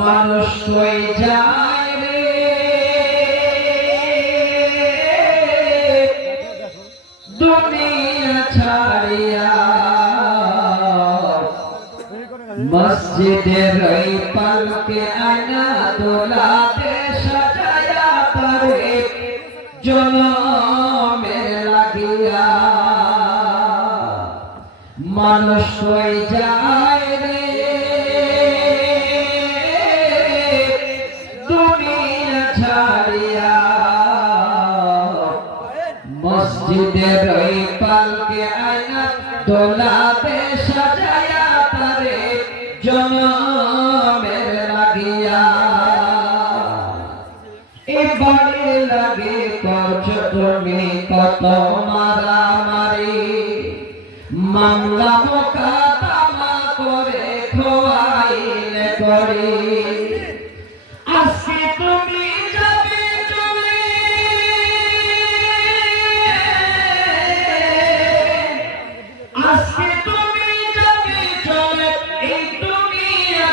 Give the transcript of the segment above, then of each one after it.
মানুষ হয়ে যায় রে। দুনিয়া ছাড়িয়া মসজিদের ওই পালকে আনা দোলাতে সাজায়া তারে জনমে লাগিয়া মানুষ হয়ে যায় রে। মসজিদের ওই পালকে আনা দোলাতে সাজায়া তারে জনমের লাগিয়া। এবারে লাগে করছ তুমি কত মারামারি। মামলা মোকাতামা করে খোয়াইলে করি।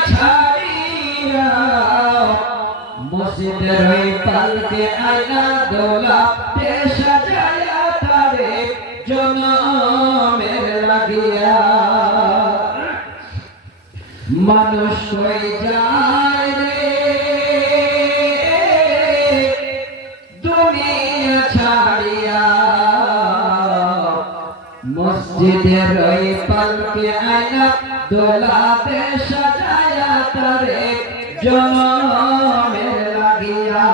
ছাড়িয়া মসজিদের ওই পালকে আয়না দোলা তে সাজায়া তারে জনমের লাগিয়া। মানুষ হয়ে যায় রে, দুনিয়া ছাড়িয়া। মসজিদের ওই পালকে আয়না দোলাতে সাজায়া তারে জনমের লাগিয়া।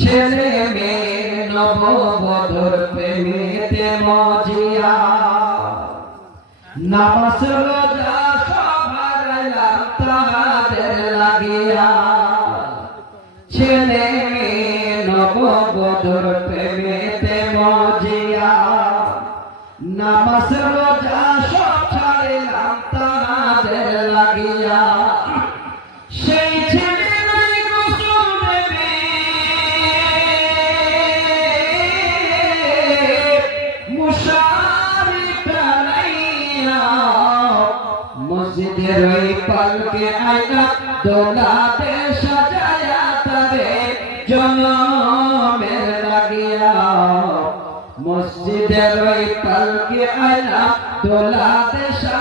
ছেলে মেয়ে নববধূর প্রেমেতে মজিয়া। নামাজ রোজা সবার তাহাদের লাগিয়া। ছেলে মেয়ে লাগিয়া। সেই ছেলে মসজিদের ওই পালকে আয়না দোলাতে সাজায়া তারে জনমের লাগিয়া। মসজিদের ওই পালকে আয়না দোলাতে সাজায়া